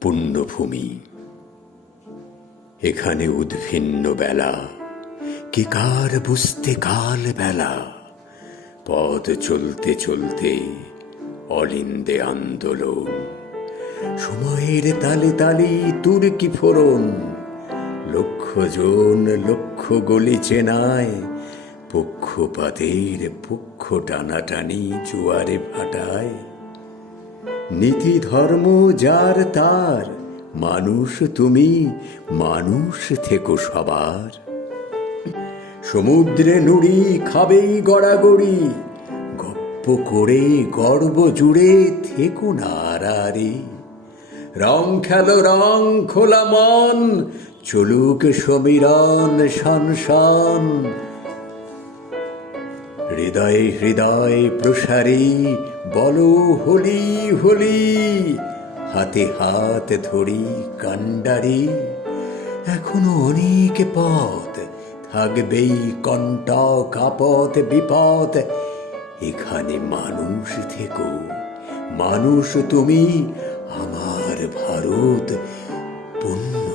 পুণ্যভূমি। এখানে উদ্ভিন্ন বেলা, কে কার বুঝতে কাল বেলা। পথ চলতে চলতে অলিন্দে আন্দোলন, সময়ের তালে তালে তুর্কি ফোরন। লক্ষ জন লক্ষ গলি চেনায়, পক্ষপাতের পক্ষ টানাটানি জোয়ারে ভাটায়। নীতি ধর্ম যার তার, মানুষ তুমি, মানুষ থেকো সবার। সমুদ্রে নুড়ি খাবেই গড়াগড়ি, গপ্প করে গর্ব জুড়ে থেকো না আড়াআড়ি। রং খেলো রং খোলা মন, চলুক সমীরণ শান শান। হৃদয়ে হৃদয় প্রসারী বলো হোলি হোলি, হাতে হাত ধরি কান্ডারি। এখনো অনেক পথ, থাকবেই কণ্টক আপদ বিপদ। এখানে মানুষ থেকো, মানুষ তুমি, আমার ভারত পুণ্য